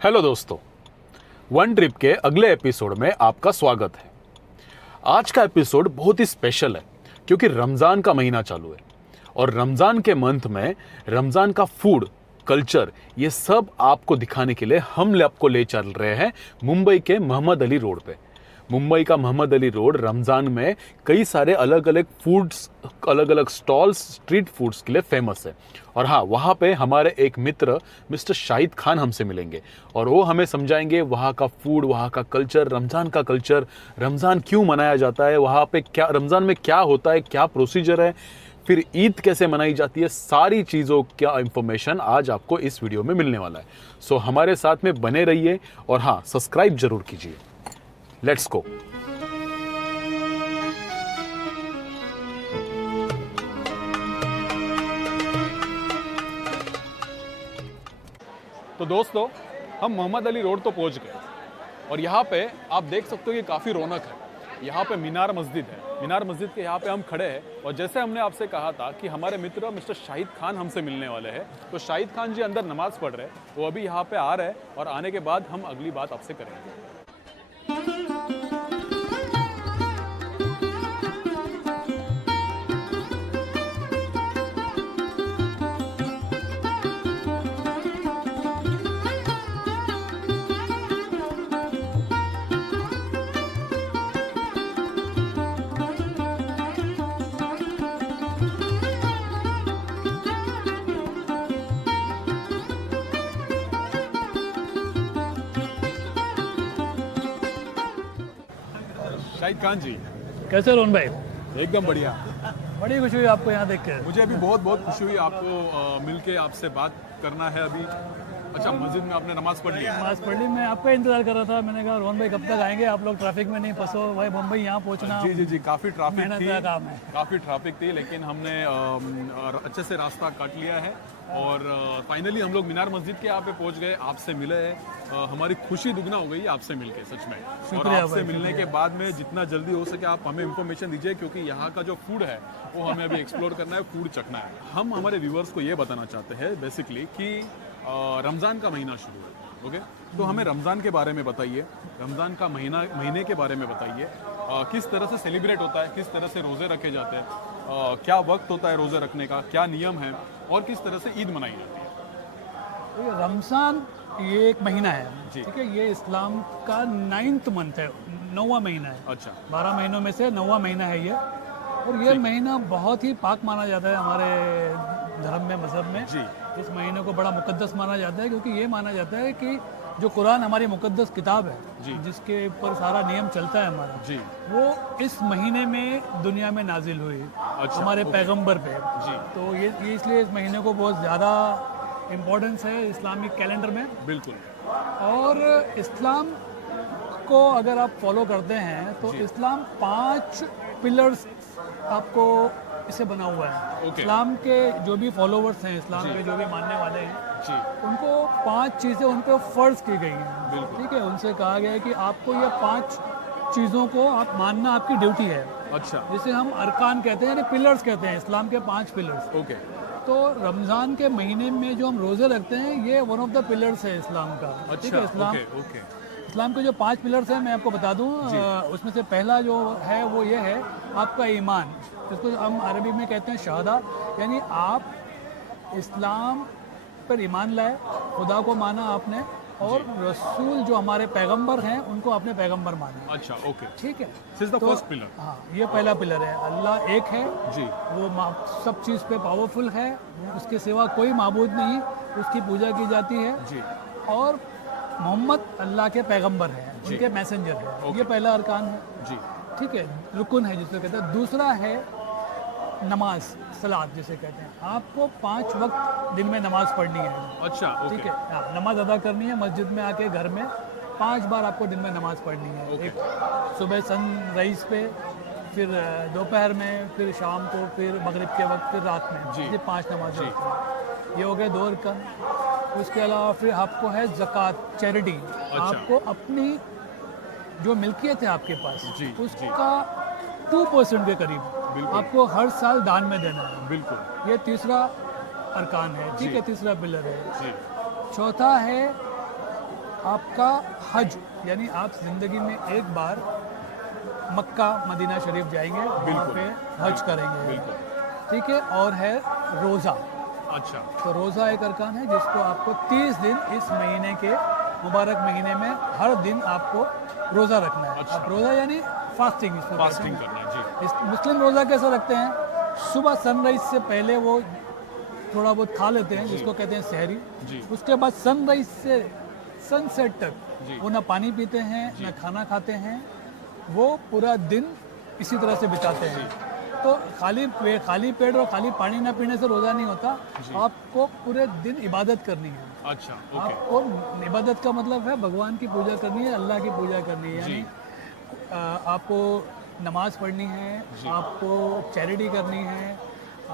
Hello दोस्तों, one trip के अगले एपिसोड में आपका स्वागत है। आज का एपिसोड बहुत ही स्पेशल है क्योंकि रमज़ान का महीना चालू है और रमज़ान के मंथ में रमज़ान का फूड कल्चर ये सब आपको दिखाने के लिए हम आपको ले चल रहे हैं मुंबई के मोहम्मद अली रोड पे। मुंबई का मोहम्मद अली रोड रमज़ान में कई सारे अलग अलग फूड्स, अलग अलग स्टॉल्स, स्ट्रीट फूड्स के लिए फेमस है। और हाँ, वहाँ पे हमारे एक मित्र मिस्टर शाहिद खान हमसे मिलेंगे और वो हमें समझाएंगे वहाँ का फूड, वहाँ का कल्चर, रमज़ान का कल्चर, रमज़ान क्यों मनाया जाता है, वहाँ पे क्या रमज़ान में क्या होता है, क्या प्रोसीजर है, फिर ईद कैसे मनाई जाती है, सारी चीज़ों का इंफॉर्मेशन आज आपको इस वीडियो में मिलने वाला है। सो हमारे साथ में बने रहिए और हाँ, सब्सक्राइब जरूर कीजिए। Let's go. तो दोस्तों, हम मोहम्मद अली रोड तो पहुंच गए और यहाँ पे आप देख सकते हो कि काफ़ी रौनक है। यहाँ पे मीनार मस्जिद है। मीनार मस्जिद के यहाँ पे हम खड़े हैं और जैसे हमने आपसे कहा था कि हमारे मित्र मिस्टर शाहिद खान हमसे मिलने वाले हैं, तो शाहिद खान जी अंदर नमाज पढ़ रहे हैं, वो अभी यहाँ पे आ रहे हैं और आने के बाद हम अगली बात आपसे करेंगे। शाहिद खान जी, कैसे रोहन भाई? एकदम बढ़िया। बड़ी खुशी हुई आपको यहाँ देख के। मुझे अभी बहुत बहुत खुशी हुई आपको मिलके, आपसे बात करना है अभी। अच्छा, मस्जिद में आपने नमाज पढ़ ली? नमाज पढ़ ली। मैं आपका इंतजार कर रहा था। मैंने कहा रोहन भाई कब तक आएंगे, आप लोग ट्रैफिक में नहीं फंसो भाई, मुंबई यहाँ पहुँचना जी जी जी, काफ़ी ट्रैफिक मेहनत थी, का काम है। काफ़ी ट्रैफिक थी, लेकिन हमने अच्छे से रास्ता काट लिया है और फाइनली हम लोग मीनार मस्जिद के यहाँ पे पहुँच गए, आपसे मिले हैं। हमारी खुशी दुगना हो गई आपसे मिलके, सच में। और शुक्रिया आपसे भाई, मिलने के बाद में जितना जल्दी हो सके आप हमें इन्फॉर्मेशन दीजिए, क्योंकि यहाँ का जो फूड है वो हमें अभी एक्सप्लोर करना है, फूड चखना है। हम हमारे व्यूअर्स को ये बताना चाहते हैं बेसिकली कि रमज़ान का महीना शुरू है, ओके? तो हमें रमज़ान के बारे में बताइए, रमज़ान का महीने के बारे में बताइए। किस तरह से सेलिब्रेट होता है, किस तरह से रोज़े रखे जाते हैं, क्या वक्त होता है रोज़े रखने का, क्या नियम है और किस तरह से ईद मनाई जाती है। तो रमज़ान ये एक महीना है, जी। ठीक है? ये इस्लाम का 9th मंथ है, 9वां महीना है। अच्छा। 12 महीनों में से 9वां महीना है ये। और ये महीना बहुत ही पाक माना जाता है हमारे धर्म में, मज़हब में। जी। इस महीने को बड़ा मुकद्दस माना जाता है, क्योंकि ये माना जाता है कि जो कुरान हमारी मुकद्दस किताब है, जी। जिसके ऊपर सारा नियम चलता है हमारा, जी वो इस महीने में दुनिया में नाजिल हुई, अच्छा, हमारे ओके। पैगंबर पे। जी। तो ये इसलिए इस महीने को बहुत ज़्यादा इम्पोर्टेंस है इस्लामिक कैलेंडर में। बिल्कुल। और इस्लाम को अगर आप फॉलो करते हैं तो जी। इस्लाम 5 पिलर्स आपको इसे बना हुआ है। ओके। इस्लाम के जो भी फॉलोवर्स हैं, इस्लाम जी। के जो भी मानने वाले हैं, जी। उनको 5 चीज़ें उन पर फ़र्ज़ की गई हैं। बिल्कुल। ठीक है, उनसे कहा गया है कि आपको ये 5 चीज़ों को आप मानना आपकी ड्यूटी है, अच्छा, जिसे हम अरकान कहते हैं, यानी पिलर्स कहते हैं, इस्लाम के 5 पिलर्स। ओके। तो रमज़ान के महीने में जो हम रोज़े रखते हैं, ये वन ऑफ द पिलर्स है इस्लाम का। ठीक अच्छा, है, इस्लाम ओके ओके। इस्लाम के जो 5 पिलर्स हैं मैं आपको बता दूं, उसमें से पहला जो है वो ये है आपका ईमान, जिसको हम अरबी में कहते हैं शहादा। यानी आप इस्लाम पर ईमान लाए, खुदा को माना आपने, और रसूल जो हमारे पैगंबर हैं उनको आपने पैगंबर माना। अच्छा, ओके। ठीक है, this is the first pillar. हाँ, ये पहला पिलर है। अल्लाह एक है, जी। वो सब चीज़ पे पावरफुल है, उसके सिवा कोई माबूद नहीं, उसकी पूजा की जाती है। जी। और मोहम्मद अल्लाह के पैगंबर हैं, जी। उनके मैसेंजर हैं। ओके। ये पहला अरकान है, जी। ठीक है, रुकन है जिसको कहते हैं। दूसरा है नमाज, सलात जिसे कहते हैं। आपको 5 वक्त दिन में नमाज पढ़नी है। अच्छा, ओके। ठीक है, हाँ, नमाज अदा करनी है मस्जिद में आके, घर में 5 बार आपको दिन में नमाज पढ़नी है। ओके। एक सुबह सनराइज पे, फिर दोपहर में, फिर शाम को, फिर मगरिब के वक्त, फिर रात में। जी। ये 5 नमाज जी। होती हैं। ये हो गए 2 अरकान। उसके अलावा फिर आपको है ज़कात, चैरिटी। आपको अपनी जो मिल्कियत है आपके पास, जी, उसका 2% के करीब बिल्कुल। आपको हर साल दान में देना है। बिल्कुल ये तीसरा अरकान है, ठीक जी। है, तीसरा पिलर है। जी चौथा है आपका हज, यानी आप ज़िंदगी में एक बार मक्का मदीना शरीफ जाएंगे, वहाँ बिल्कुल। पे हज करेंगे, बिल्कुल। ठीक है। और है रोज़ा। अच्छा तो रोज़ा एक अरकान है जिसको आपको 30 दिन इस महीने के मुबारक महीने में हर दिन आपको रोज़ा रखना है। अच्छा। आप रोज़ा यानी फास्टिंग, इसको कहते फास्टिंग हैं। करना है जी। मुस्लिम रोज़ा कैसा रखते हैं, सुबह सनराइज से पहले वो थोड़ा बहुत खा लेते हैं, जी। जिसको कहते हैं सहरी। जी। उसके बाद सनराइज से सनसेट तक जी। वो ना पानी पीते हैं ना खाना खाते हैं, वो पूरा दिन इसी तरह से बिताते हैं। तो खाली पेट और खाली पानी ना पीने से रोज़ा नहीं होता, आपको पूरे दिन इबादत करनी है। अच्छा ओके आपको इबादत का मतलब है भगवान की पूजा करनी है, अल्लाह की पूजा करनी है, यानी आपको नमाज पढ़नी है, आपको चैरिटी करनी है,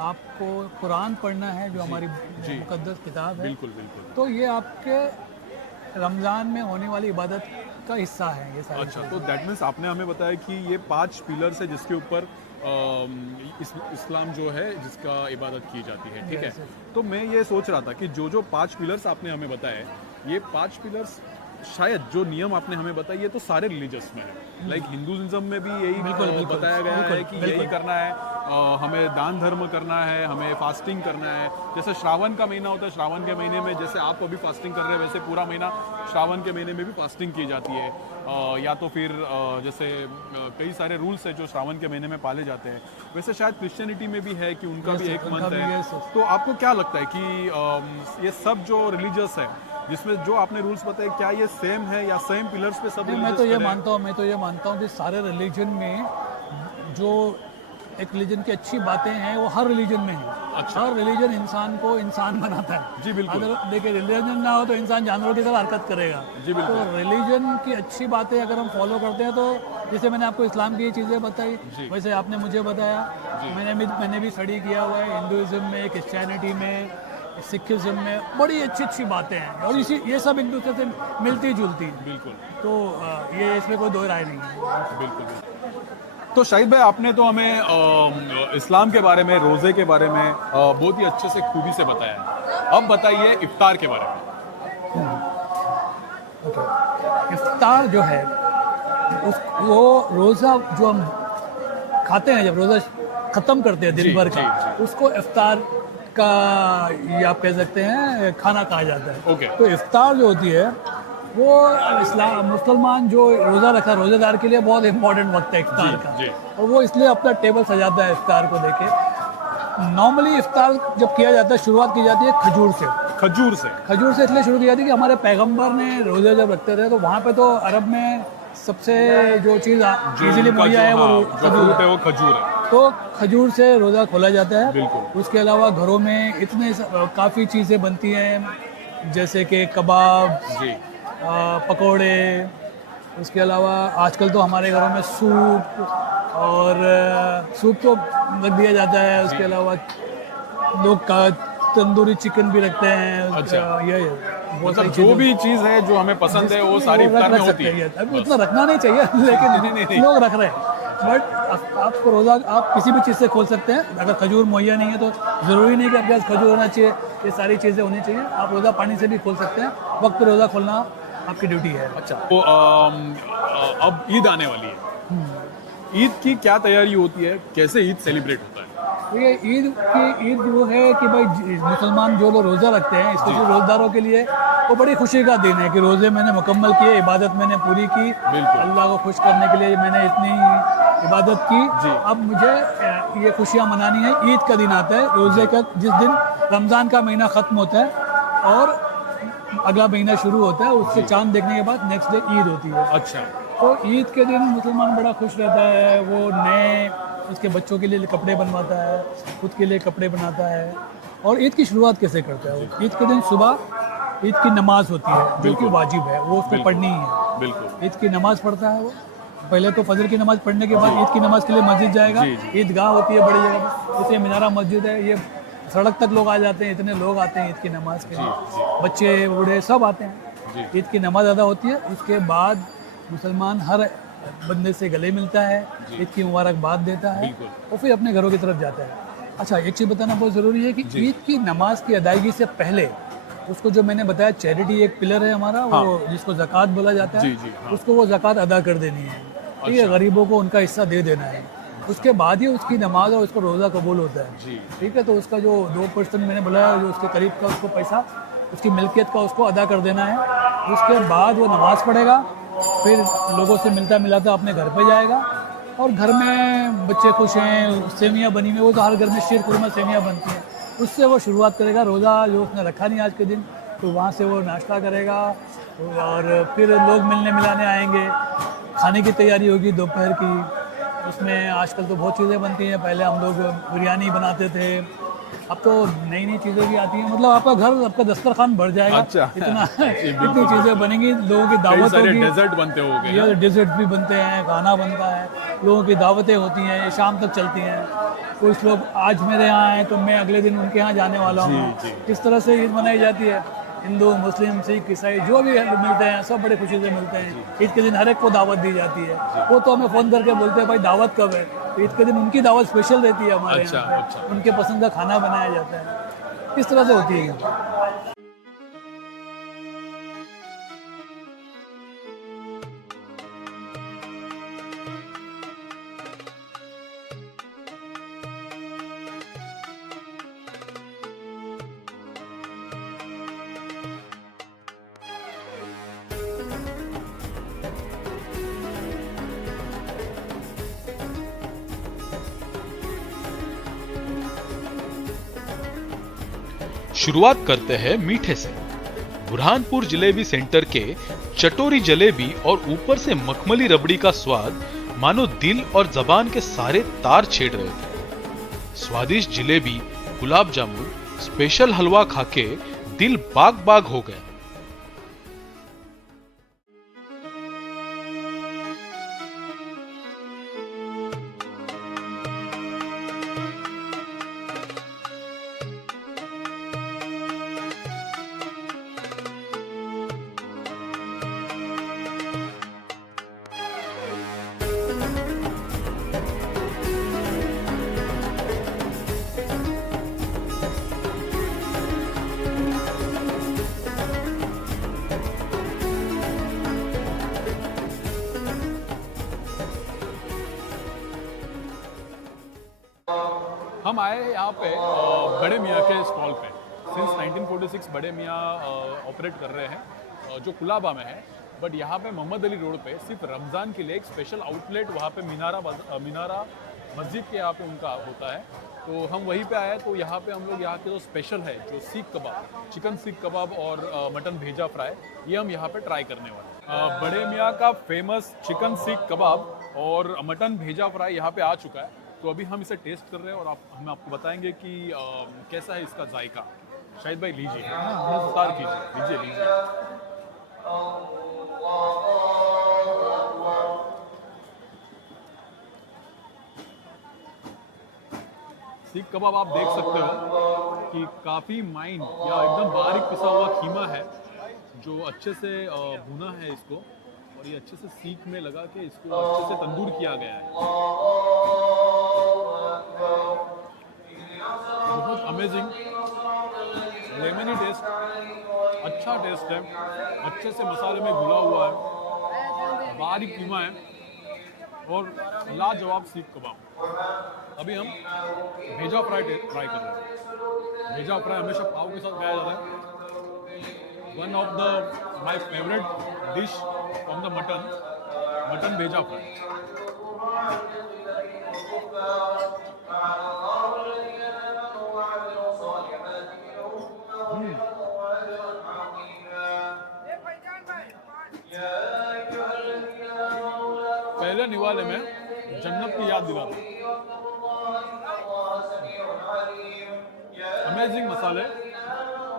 आपको कुरान पढ़ना है जो हमारी मुकद्दस किताब है। बिल्कुल बिल्कुल। तो ये आपके रमज़ान में होने वाली इबादत का हिस्सा है ये सारी अच्छा चीज़ें। तो दैट मीन्स आपने हमें बताया कि ये 5 पिलर्स है जिसके ऊपर इस्लाम जो है जिसका इबादत की जाती है, ठीक है। Yes, yes. तो मैं ये सोच रहा था कि जो 5 पिलर्स आपने हमें बताए, ये 5 पिलर्स शायद जो नियम आपने हमें बताए ये तो सारे रिलीजियस में है। लाइक हिंदुइज्म में भी यही बिल्कुल, बिल्कुल, बताया गया है कि बिल्कुल। यही करना है, हमें दान धर्म करना है, हमें फास्टिंग करना है। जैसे श्रावण का महीना होता है, श्रावण के महीने में जैसे आप अभी फास्टिंग कर रहे हैं वैसे पूरा महीना श्रावण के महीने में भी फास्टिंग की जाती है। या तो फिर जैसे कई सारे रूल्स है जो श्रावण के महीने में पाले जाते हैं, वैसे शायद क्रिश्चियनिटी में भी है कि उनका भी एक उनका मंथ भी है। yes, yes. तो आपको क्या लगता है कि ये सब जो रिलीजियस है जिसमें जो आपने रूल्स बताए, क्या ये सेम है या सेम पिलर्स पे सब नहीं, मैं religious तो ये खड़े हैं? मानता हूँ कि सारे रिलीजन में जो एक रिलीजन की अच्छी बातें हैं वो हर रिलीजन में है। अच्छा। हर रिलीजन इंसान को इंसान बनाता है। जी, बिल्कुल। अगर देखिए रिलीजन ना हो तो इंसान जानवरों की तरह हरकत करेगा। जी, बिल्कुल। तो रिलीजन की अच्छी बातें अगर हम फॉलो करते हैं, तो जैसे मैंने आपको इस्लाम की चीज़ें बताई, जी। वैसे आपने मुझे बताया, मैंने भी स्टडी किया हुआ है हिंदुइज्म में, क्रिश्चियनिटी में, सिखिज्म में, बड़ी अच्छी अच्छी बातें हैं और ये सब एक दूसरे से मिलती जुलती हैं। बिल्कुल तो ये इसमें कोई दो राय नहीं है। बिल्कुल। तो शाहिद भाई आपने तो हमें इस्लाम के बारे में, रोज़े के बारे में बहुत ही अच्छे से खूबी से बताया है। अब बताइए इफ्तार के बारे में। इफ्तार जो है वो रोज़ा जो हम खाते हैं, जब रोज़ा ख़त्म करते हैं जी, दिन भर का, जी। उसको इफ्तार का ये आप कह सकते हैं खाना कहा जाता है। ओके। तो इफ्तार जो होती है वो मुसलमान जो रोज़ा रखा, रोज़ेदार के लिए बहुत इंपॉर्टेंट वक्त है इफ्तार का। जी। और वो इसलिए अपना टेबल सजाता है इफ्तार को लेके। नॉर्मली इफ्तार जब किया जाता है, शुरुआत की जाती है खजूर से। खजूर से। खजूर से इसलिए शुरू की जाती है कि हमारे पैगंबर ने रोज़े जब रखते थे तो वहाँ पे तो अरब में सबसे जो चीज़ इजीली उनका मुहैया है वो जो खजूर फ्रूट है। है वो खजूर है। तो खजूर से रोज़ा खोला जाता है। बिल्कुल। उसके अलावा घरों में काफ़ी चीज़ें बनती हैं, जैसे कि कबाब, जी पकोड़े। उसके अलावा आजकल तो हमारे घरों में सूप सूप तो रख दिया जाता है। उसके अलावा लोग का तंदूरी चिकन भी रखते हैं। अच्छा। ये बहुत सारी मतलब जो चीज़ें भी चीज़ है जो हमें पसंद है वो सारी रख इफ्तार में सकते होती है। हैं। अभी उतना रखना नहीं चाहिए लेकिन नहीं। लोग रख रहे हैं। बट आपको रोज़ा आप किसी भी चीज़ से खोल सकते हैं। अगर खजूर मुहैया नहीं है तो ज़रूरी नहीं कि आपके पास खजूर होना चाहिए, ये सारी चीज़ें होनी चाहिए। आप रोज़ा पानी से भी खोल सकते हैं। वक्त पर रोज़ा खोलना आपकी ड्यूटी है। अच्छा तो अब ईद आने वाली है, ईद की क्या तैयारी होती है, कैसे ईद सेलिब्रेट होता है? ये ईद वो है कि भाई मुसलमान जो लोग रोज़ा रखते हैं, स्पेशली रोज़ेदारों के लिए वो बड़ी खुशी का दिन है कि रोज़े मैंने मुकम्मल किए, इबादत मैंने पूरी की, बिल्कुल। अल्लाह को खुश करने के लिए मैंने इतनी इबादत की। जी। अब मुझे ये खुशियाँ मनानी है। ईद का दिन आता है, रोज़े का जिस दिन रमज़ान का महीना ख़त्म होता है और अगला महीना शुरू होता है, उससे चांद देखने के बाद नेक्स्ट डे ईद होती है। अच्छा तो ईद के दिन मुसलमान बड़ा खुश रहता है। वो नए उसके बच्चों के लिए कपड़े बनवाता है, खुद के लिए कपड़े बनाता है। और ईद की शुरुआत कैसे करता है वो? ईद के दिन सुबह ईद की नमाज होती है जो कि बिल्कुल। वाजिब है, वो उसको बिल्कुल। पढ़नी ही है। बिल्कुल। ईद की नमाज पढ़ता है वो। पहले तो फजर की नमाज पढ़ने के बाद ईद की नमाज के लिए मस्जिद जाएगा। जी। ईदगाह होती है बड़ी जगह पर, जैसे मीनारा मस्जिद है, ये सड़क तक लोग आ जाते हैं, इतने लोग आते हैं ईद की नमाज के लिए। बच्चे बूढ़े सब आते हैं। ईद की नमाज अदा होती है। उसके बाद मुसलमान हर बंदे से गले मिलता है, ईद की मुबारकबाद देता है बिल्कुल। और फिर अपने घरों की तरफ जाता है। अच्छा, एक चीज़ बताना बहुत ज़रूरी है कि ईद की नमाज की अदायगी से पहले उसको, जो मैंने बताया चैरिटी एक पिलर है हमारा, वो जिसको ज़कात बोला जाता है, उसको वो ज़कात अदा कर देनी है, ठीक है, गरीबों को उनका हिस्सा दे देना है। उसके बाद ही उसकी नमाज और उसका रोज़ा कबूल होता है, ठीक है। तो उसका जो 2% मैंने बोला, जो उसके करीब का उसको पैसा, उसकी मिल्कियत का उसको अदा कर देना है। उसके बाद वो नमाज़ पढ़ेगा, फिर लोगों से मिलता मिलाता अपने घर पे जाएगा और घर में बच्चे खुश हैं, सेवियाँ बनी हुई, वो तो हर घर में शीर खुरमा सेवियाँ बनती हैं, उससे वो शुरुआत करेगा। रोज़ा जो उसने रखा नहीं आज के दिन, तो वहाँ से वो नाश्ता करेगा और फिर लोग मिलने मिलाने आएंगे, खाने की तैयारी होगी दोपहर की। उसमें आजकल तो बहुत चीज़ें बनती हैं, पहले हम लोग बिरयानी बनाते थे, अब तो नई नई चीज़ें भी आती हैं। मतलब आपका घर, आपका दस्तरखान भर जाएगा। अच्छा। इतना इतनी चीज़ें बनेंगी, लोगों की दावत होगी, डेजर्ट बनते होंगे। ये डेजर्ट भी बनते हैं, खाना बनता है, लोगों की दावतें होती हैं, ये शाम तक चलती हैं। कुछ लोग आज मेरे यहाँ आए तो मैं अगले दिन उनके यहाँ जाने वाला हूँ। इस तरह से ईद मनाई जाती है। हिंदू, मुस्लिम, सिख, ईसाई जो भी मिलते हैं, सब बड़े खुशी से मिलते हैं। ईद के दिन हर एक को दावत दी जाती है। वो तो हमें फ़ोन करके बोलते हैं भाई दावत कब है, तो ईद के दिन उनकी दावत स्पेशल रहती है हमारे यहाँ पे। उनके पसंद का खाना बनाया जाता है। इस तरह से होती है। शुरुआत करते हैं मीठे से। बुरहानपुर जलेबी सेंटर के चटोरी जलेबी और ऊपर से मखमली रबड़ी का स्वाद मानो दिल और जबान के सारे तार छेड़ रहे थे। स्वादिष्ट जलेबी, गुलाब जामुन, स्पेशल हलवा खाके दिल बाग बाग हो गया। हम आए हैं यहाँ पे बड़े मियाँ के स्टॉल पे। सिंस 1946 बड़े मियाँ ऑपरेट कर रहे हैं, जो कुलाबा में है। बट यहाँ पे मोहम्मद अली रोड पे सिर्फ रमज़ान के लिए एक स्पेशल आउटलेट वहाँ पे मीनारा मस्जिद के यहाँ पे उनका होता है। तो हम वहीं पे आए, तो यहाँ पे हम लोग यहाँ के जो स्पेशल है, जो सीख कबाब, चिकन सीख कबाब और मटन भेजा फ्राई, ये हम यहाँ पे ट्राई करने वाले हैं। बड़े मियाँ का फेमस चिकन सीख कबाब और मटन भेजा फ्राई यहाँ पे आ चुका है। तो अभी हम इसे टेस्ट कर रहे हैं और हम आपको बताएंगे कि कैसा है इसका जायका। शाहिद भाई लीजिए, इफ्तार कीजिए, लीजिए। सीख कबाब आप देख सकते हो कि काफ़ी माइन या एकदम बारीक पिसा हुआ कीमा है, जो अच्छे से भुना है इसको, और ये अच्छे से सीख में लगा के इसको अच्छे से तंदूर किया गया है। बहुत अमेजिंग, लेमनी टेस्ट, अच्छा टेस्ट है, अच्छे से मसाले में घुला हुआ है, बारीक कीमा है और लाजवाब सीख कबाब। अभी हम भेजा फ्राई ट्राई कर रहे हैं। भेजा फ्राई हमेशा पाव के साथ खाया जाता है। One of the my favourite dish from the mutton भेजा फ्राई। पहले निवाले में जन्नत की याद दिलाता। अमेजिंग मसाले,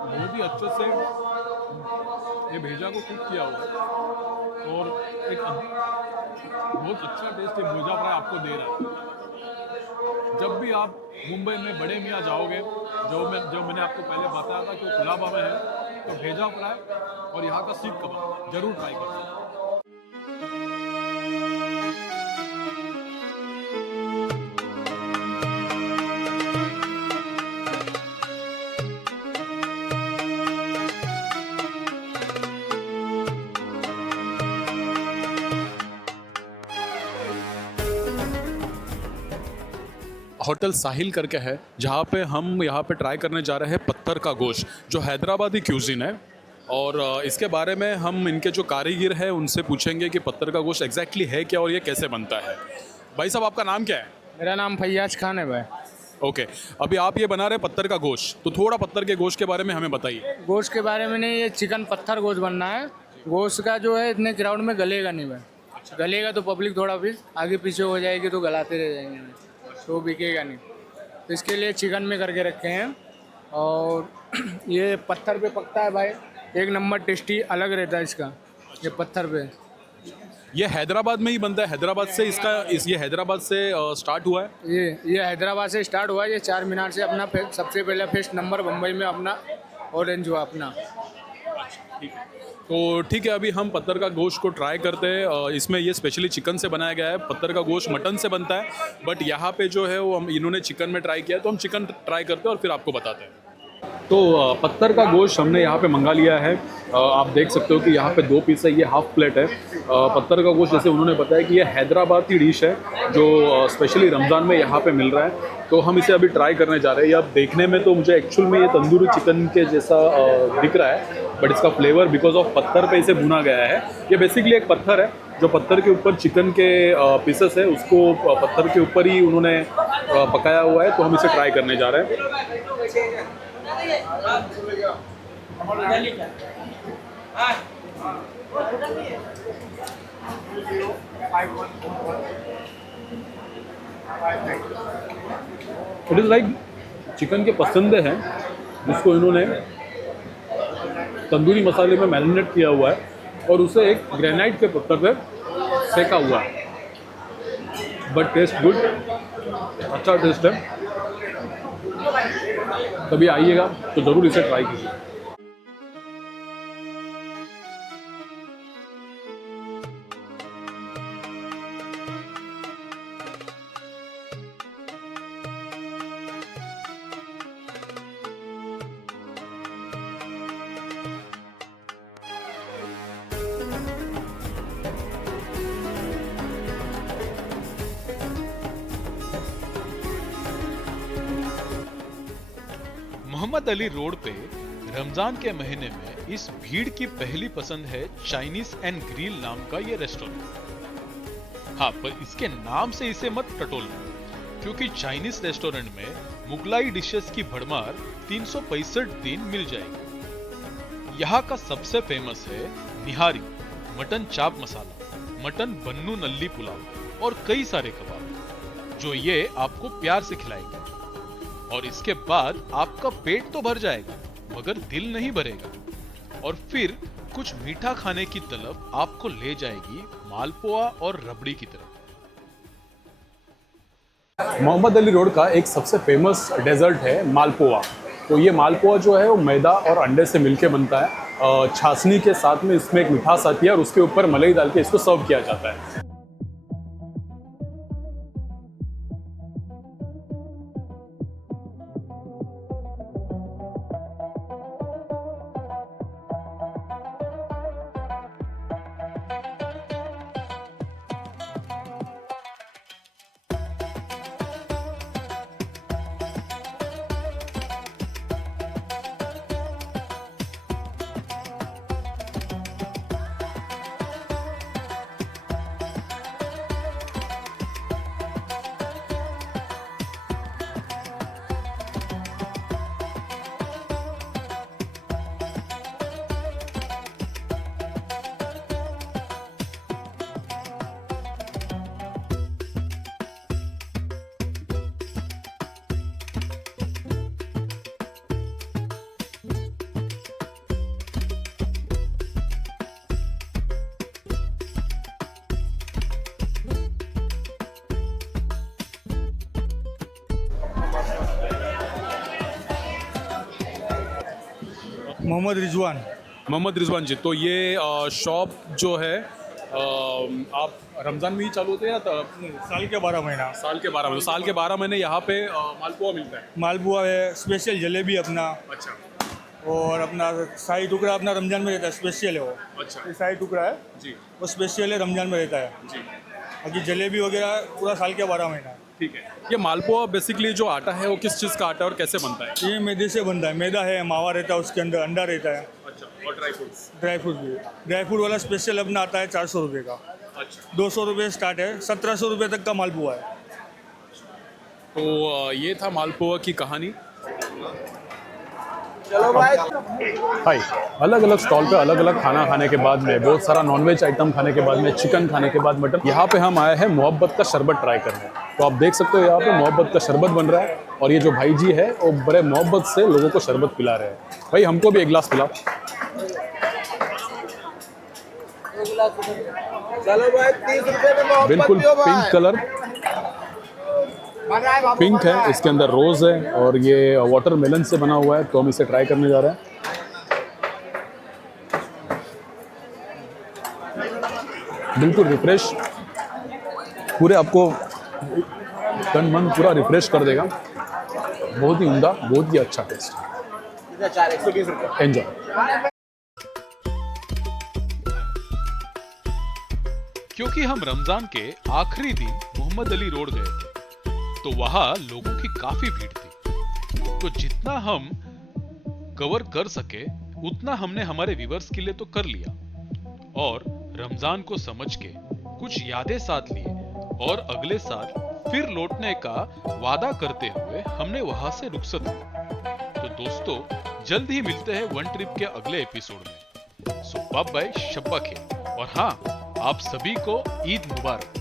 बहुत ही अच्छे से ये भेजा को कुक किया हुआ है और एक बहुत अच्छा टेस्ट ये भेजा फ्राई आपको दे रहा है। जब भी आप मुंबई में बड़े मियाँ जाओगे, जो मैंने आपको पहले बताया था कि वो कुलाबा में है, तो भेजा फ्राई और यहाँ का सीख कबाब जरूर ट्राई करें। होटल साहिल करके है, जहाँ पे हम यहाँ पे ट्राई करने जा रहे हैं पत्थर का गोश्त, जो हैदराबादी क्यूजिन है। और इसके बारे में हम इनके जो कारीगर हैं उनसे पूछेंगे कि पत्थर का गोश्त एग्जैक्टली है क्या और ये कैसे बनता है। भाई साहब, आपका नाम क्या है? मेरा नाम फैयाज खान है भाई। ओके, अभी आप ये बना रहे हैं पत्थर का गोश्त, तो थोड़ा पत्थर के गोश्त के बारे में हमें बताइए। गोश्त के बारे में नहीं, ये चिकन पत्थर गोश्त बनना है। गोश्त का जो है इतने ग्राउंड में गलेगा नहीं भाई। गलेगा तो पब्लिक थोड़ा फिर आगे पीछे हो जाएगी तो गलाते रह जाएंगे भाई, तो बिकेगा नहीं। तो इसके लिए चिकन में करके रखे हैं। और ये पत्थर पे पकता है भाई, एक नंबर टेस्टी अलग रहता है इसका। ये पत्थर पे ये हैदराबाद में ही बनता है, हैदराबाद से ये हैदराबाद से स्टार्ट हुआ है। ये हैदराबाद से स्टार्ट हुआ है। ये चार मीनार से अपना सबसे पहला फर्स्ट नंबर बम्बई में अपना ऑरेंज हुआ अपना। तो ठीक है, अभी हम पत्थर का गोश्त को ट्राई करते हैं। इसमें ये स्पेशली चिकन से बनाया गया है। पत्थर का गोश्त मटन से बनता है, बट यहाँ पे जो है वो इन्होंने चिकन में ट्राई किया है, तो हम चिकन ट्राई करते हैं और फिर आपको बताते हैं। तो पत्थर का गोश्त हमने यहाँ पे मंगा लिया है। आप देख सकते हो कि यहाँ पे 2 पीस है, ये हाफ प्लेट है। पत्थर का गोश्त जैसे उन्होंने बताया कि ये हैदराबाद की डिश है, जो स्पेशली रमज़ान में यहाँ पे मिल रहा है। तो हम इसे अभी ट्राई करने जा रहे हैं। अब देखने में तो मुझे एक्चुअल में ये तंदूरी चिकन के जैसा दिख रहा है, बट इसका फ्लेवर बिकॉज ऑफ पत्थर पे इसे भुना गया है। ये बेसिकली एक पत्थर है, जो पत्थर के ऊपर चिकन के पीसेस है, उसको पत्थर के ऊपर ही उन्होंने पकाया हुआ है। तो हम इसे ट्राई करने जा रहे हैं। इट इज़ लाइक चिकन के पसंदे हैं, जिसको इन्होंने तंदूरी मसाले में मैरिनेट किया हुआ है और उसे एक ग्रेनाइट के पत्थर पे सेका हुआ है। बट टेस्ट गुड, अच्छा टेस्ट है। कभी आइएगा तो ज़रूर इसे ट्राई कीजिए। मोहम्मद अली रोड पे रमजान के महीने में इस भीड़ की पहली पसंद है चाइनीज एंड ग्रिल नाम का ये रेस्टोरेंट। हाँ, पर इसके नाम से इसे मत टटोलना, क्योंकि चाइनीज रेस्टोरेंट में मुगलाई डिशेस की भरमार 365 दिन मिल जाएगी। यहाँ का सबसे फेमस है निहारी, मटन चाप मसाला, मटन बन्नू नल्ली पुलाव और कई सारे कबाब, जो ये आपको प्यार से खिलाएंगे। और इसके बाद आपका पेट तो भर जाएगा, मगर दिल नहीं भरेगा। और फिर कुछ मीठा खाने की तलब आपको ले जाएगी मालपुआ और रबड़ी की तरफ। मोहम्मद अली रोड का एक सबसे फेमस डेजर्ट है मालपुआ। तो ये मालपुआ जो है वो मैदा और अंडे से मिलके बनता है। छाछनी के साथ में इसमें एक मिठास आती है और उसके ऊपर मलाई डाल के इसको सर्व किया जाता है। मोहम्मद रिजवान जी, तो ये शॉप जो है आप रमज़ान में ही चालू होते हैं या साल के 12 महीना साल के 12 महीने? साल के 12 महीने यहाँ पे मालपुआ मिलता है। मालपुआ है, स्पेशल जलेबी अपना, अच्छा और अपना शाही टुकड़ा अपना रमजान में रहता है, स्पेशल है वो। अच्छा ये शाही टुकड़ा है जी वो स्पेशल है, रमजान में रहता है। जी, बाकी जलेबी वगैरह पूरा साल के 12 महीना। ठीक है। ये मालपुआ बेसिकली जो आटा है वो किस चीज़ का आटा है और कैसे बनता है? ये मैदे से बनता है, मैदा है, मावा रहता है, उसके अंदर अंडा रहता है, अच्छा, और ड्राई फ्रूट्स। ड्राई फ्रूट भी। ड्राई फ्रूट वाला स्पेशल अपना आता है 400 रुपये का, अच्छा, 200 रुपये स्टार्ट है, 1700 रुपये तक का मालपुआ है। तो ये था मालपुआ की कहानी। हाय, अलग अलग स्टॉल पे अलग अलग खाना खाने के बाद में, बहुत सारा नॉनवेज आइटम खाने के बाद में, चिकन खाने के बाद मटन, यहाँ पे हम आए हैं मोहब्बत का शरबत ट्राई करने। तो आप देख सकते हो यहाँ पे मोहब्बत का शरबत बन रहा है और ये जो भाई जी है वो बड़े मोहब्बत से लोगों को शरबत पिला रहे हैं। भाई हमको भी एक गिलास पिलाओ। बिल्कुल पिंक कलर, पिंक है, इसके अंदर रोज है और ये वाटरमेलन से बना हुआ है, तो हम इसे ट्राई करने जा रहे हैं। बिल्कुल रिफ्रेश, पूरे आपको तन मन पूरा रिफ्रेश कर देगा। बहुत ही उम्दा, बहुत ही अच्छा टेस्ट। एंजॉय। क्योंकि हम रमजान के आखिरी दिन मोहम्मद अली रोड गए थे, तो वहां लोगों की काफी भीड़ थी। तो जितना हम कवर कर सके उतना हमने हमारे व्यूअर्स के लिए तो कर लिया, और रमजान को समझ के कुछ यादें साथ लिए और अगले साल फिर लौटने का वादा करते हुए हमने वहां से रुखसत हुए। तो दोस्तों, जल्द ही मिलते हैं वन ट्रिप के अगले एपिसोड में। सो बाय बाय, शब्बा खेल, और हाँ, आप सभी को ईद मुबारक।